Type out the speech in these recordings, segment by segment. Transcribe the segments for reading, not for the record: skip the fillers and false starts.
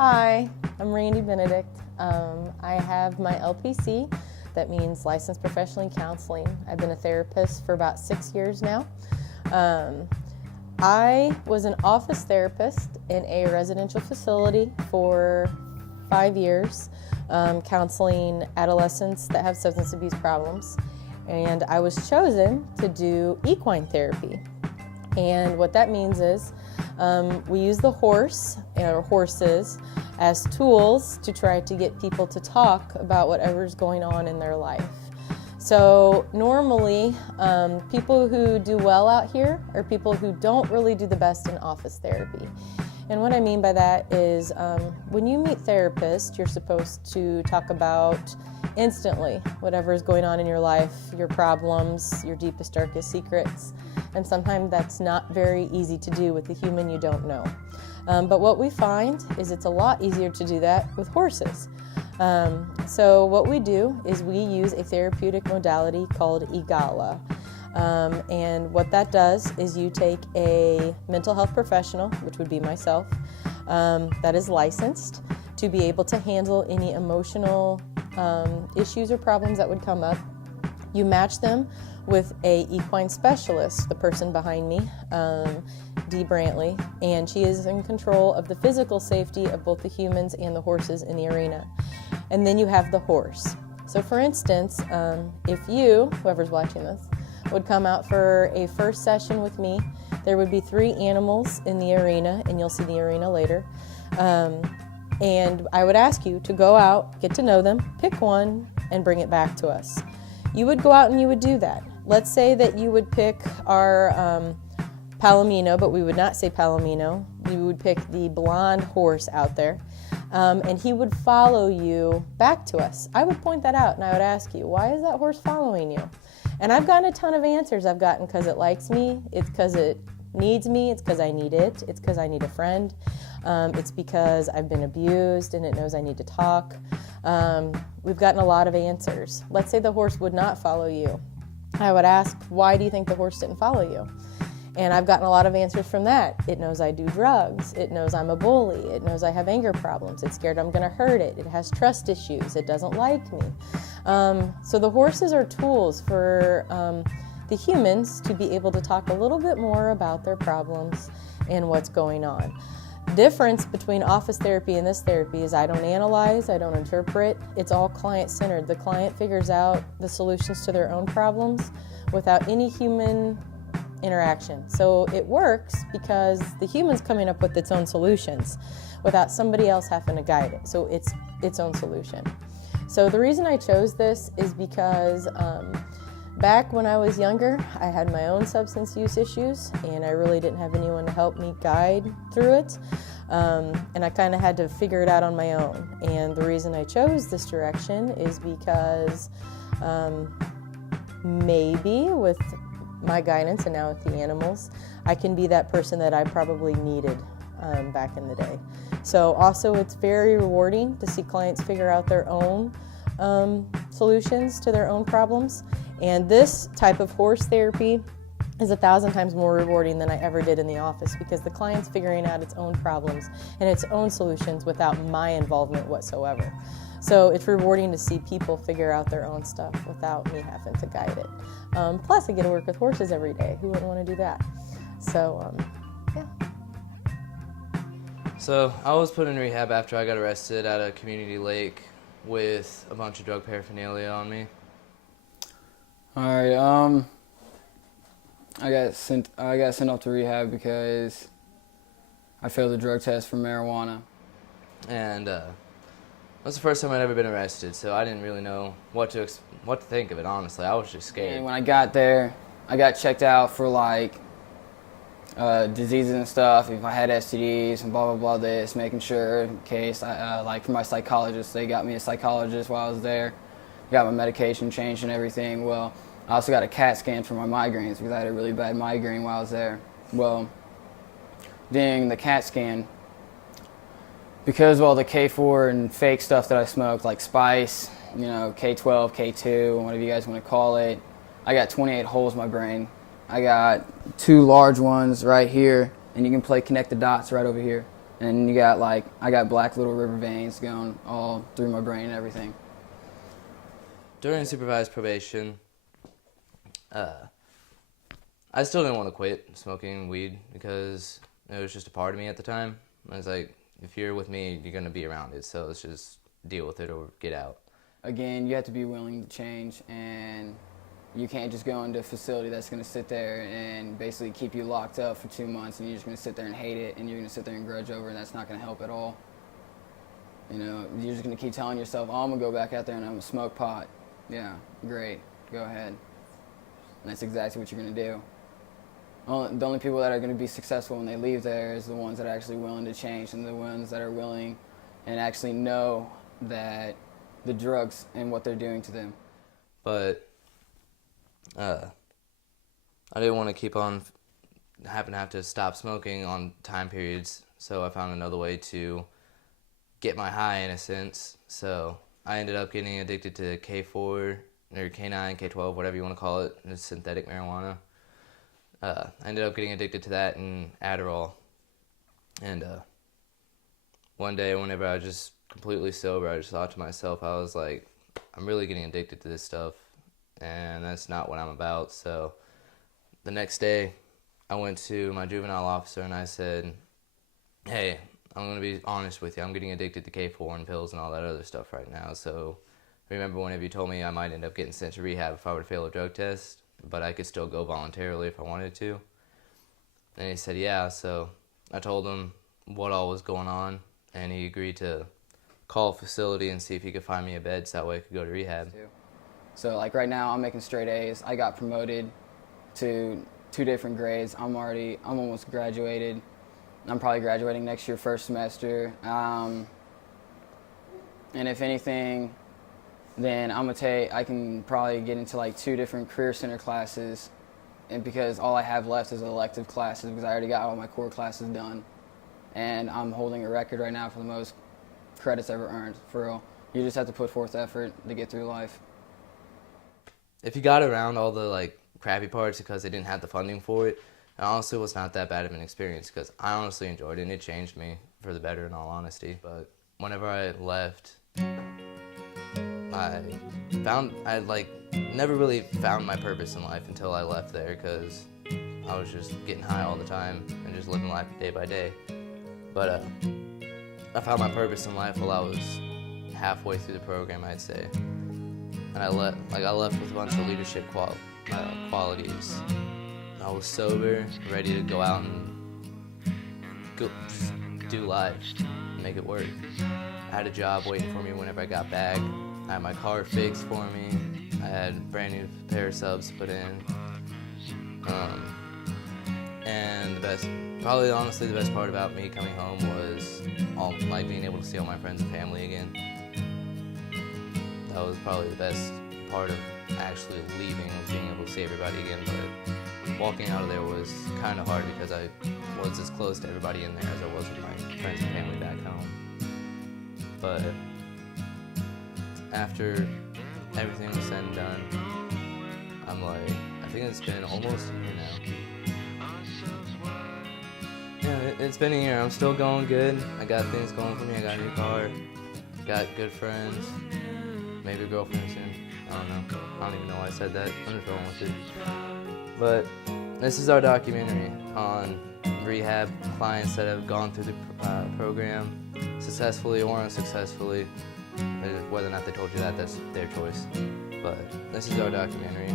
Hi, I'm Randy Benedict. I have my LPC, that means Licensed Professionally Counseling. I've been a therapist for about 6 years now. I was an office therapist in a residential facility for 5 years, counseling adolescents that have substance abuse problems. And I was chosen to do equine therapy. And what that means is we use the horse or horses as tools to try to get people to talk about whatever's going on in their life. So normally, people who do well out here are people who don't really do the best in office therapy. And what I mean by that is when you meet therapists, you're supposed to talk about instantly whatever is going on in your life, your problems, your deepest, darkest secrets. And sometimes that's not very easy to do with the human you don't know. But what we find is it's a lot easier to do that with horses. So what we do is we use a therapeutic modality called EGALA. And what that does is you take a mental health professional, which would be myself, that is licensed to be able to handle any emotional issues or problems that would come up. You match them with a equine specialist, the person behind me, Dee Brantley, and she is in control of the physical safety of both the humans and the horses in the arena. And then you have the horse. So for instance, if you, whoever's watching this, would come out for a first session with me, there would be 3 animals in the arena, and you'll see the arena later. And I would ask you to go out, get to know them, pick one, and bring it back to us. You would go out and you would do that. Let's say that you would pick our Palomino, but we would not say Palomino. We would pick the blonde horse out there, and he would follow you back to us. I would point that out and I would ask you, why is that horse following you? And I've gotten a ton of answers. I've gotten because it likes me, it's because it needs me, it's because I need it, it's because I need a friend, it's because I've been abused and it knows I need to talk. We've gotten a lot of answers. Let's say the horse would not follow you. I would ask, why do you think the horse didn't follow you? And I've gotten a lot of answers from that. It knows I do drugs. It knows I'm a bully. It knows I have anger problems. It's scared I'm going to hurt it. It has trust issues. It doesn't like me. So the horses are tools for the humans to be able to talk a little bit more about their problems and what's going on. Difference between office therapy and this therapy is I don't analyze, I don't interpret, it's all client-centered. The client figures out the solutions to their own problems without any human interaction. So it works because the human's coming up with its own solutions without somebody else having to guide it. So it's its own solution. So the reason I chose this is because back when I was younger, I had my own substance use issues, and I really didn't have anyone to help me guide through it. And I kind of had to figure it out on my own. And the reason I chose this direction is because maybe with my guidance and now with the animals, I can be that person that I probably needed back in the day. So also it's very rewarding to see clients figure out their own solutions to their own problems. And this type of horse therapy is 1,000 times more rewarding than I ever did in the office because the client's figuring out its own problems and its own solutions without my involvement whatsoever. So it's rewarding to see people figure out their own stuff without me having to guide it. Plus I get to work with horses every day. Who wouldn't want to do that? So, yeah. So I was put in rehab after I got arrested at a community lake with a bunch of drug paraphernalia on me. All right, I got sent off to rehab because I failed the drug test for marijuana. And that was the first time I'd ever been arrested, so I didn't really know what to think of it, honestly. I was just scared. And when I got there, I got checked out for like diseases and stuff, if I had STDs and blah, blah, blah, this, making sure in case, like for my psychologist, they got me a psychologist while I was there. Got my medication changed and everything. Well, I also got a CAT scan for my migraines because I had a really bad migraine while I was there. Well, during the CAT scan, because of all the K4 and fake stuff that I smoked, like spice, you know, K12, K2, whatever you guys want to call it, I got 28 holes in my brain. I got 2 large ones right here, and you can connect the dots right over here. And you got like, I got black little river veins going all through my brain and everything. During supervised probation, I still didn't want to quit smoking weed because it was just a part of me at the time. I was like, if you're with me, you're going to be around it, so let's just deal with it or get out. Again, you have to be willing to change, and you can't just go into a facility that's going to sit there and basically keep you locked up for 2 months, and you're just going to sit there and hate it, and you're going to sit there and grudge over it, and that's not going to help at all. You know, you're just going to keep telling yourself, oh, I'm going to go back out there and I'm going to smoke pot. Yeah, great, go ahead. And that's exactly what you're going to do. The only people that are going to be successful when they leave there is the ones that are actually willing to change, and the ones that are willing and actually know that the drugs and what they're doing to them. But I didn't want to keep on have to stop smoking on time periods, so I found another way to get my high in a sense. So I ended up getting addicted to K4 or K9, K12, whatever you want to call it. It's synthetic marijuana. I ended up getting addicted to that and Adderall. And one day, whenever I was just completely sober, I just thought to myself, I was like, I'm really getting addicted to this stuff, and that's not what I'm about. So the next day, I went to my juvenile officer and I said, hey, I'm going to be honest with you. I'm getting addicted to K4 and pills and all that other stuff right now. So remember whenever you told me I might end up getting sent to rehab if I were to fail a drug test, but I could still go voluntarily if I wanted to? And he said, yeah. So I told him what all was going on, and he agreed to call a facility and see if he could find me a bed so that way I could go to rehab. So like right now I'm making straight A's. I got promoted to 2 different grades. I'm almost graduated. I'm probably graduating next year, first semester. And if anything, then I can probably get into like 2 different career center classes, and because all I have left is elective classes because I already got all my core classes done. And I'm holding a record right now for the most credits ever earned, for real. You just have to put forth effort to get through life. If you got around all the like crappy parts because they didn't have the funding for it, it honestly was not that bad of an experience because I honestly enjoyed it and it changed me for the better, in all honesty. But whenever I left, I never really found my purpose in life until I left there because I was just getting high all the time and just living life day by day. But I found my purpose in life while I was halfway through the program, I'd say. And I left with a bunch of leadership qualities. I was sober, ready to go out and go do life, make it work. I had a job waiting for me whenever I got back. I had my car fixed for me. I had a brand new pair of subs put in. And probably honestly the best part about me coming home was being able to see all my friends and family again. That was probably the best part of actually leaving, was being able to see everybody again. But walking out of there was kind of hard because I was as close to everybody in there as I was with my friends and family back home. But after everything was said and done, I'm like, I think it's been almost a year now. Yeah, it's been a year. I'm still going good. I got things going for me. I got a new car. Got good friends. Maybe a girlfriend soon. I don't know. I don't even know why I said that. I'm just rolling with it. But this is our documentary on rehab clients that have gone through the program successfully or unsuccessfully. Whether or not they told you that, that's their choice. But this is our documentary.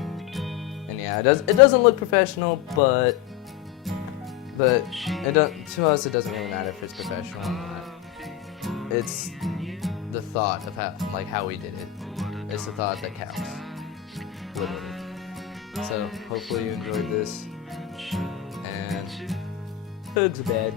And yeah, it doesn't look professional, but to us it doesn't really matter if it's professional or not. It's the thought of how we did it. It's the thought that counts, literally. So hopefully you enjoyed this, and hugs are bad.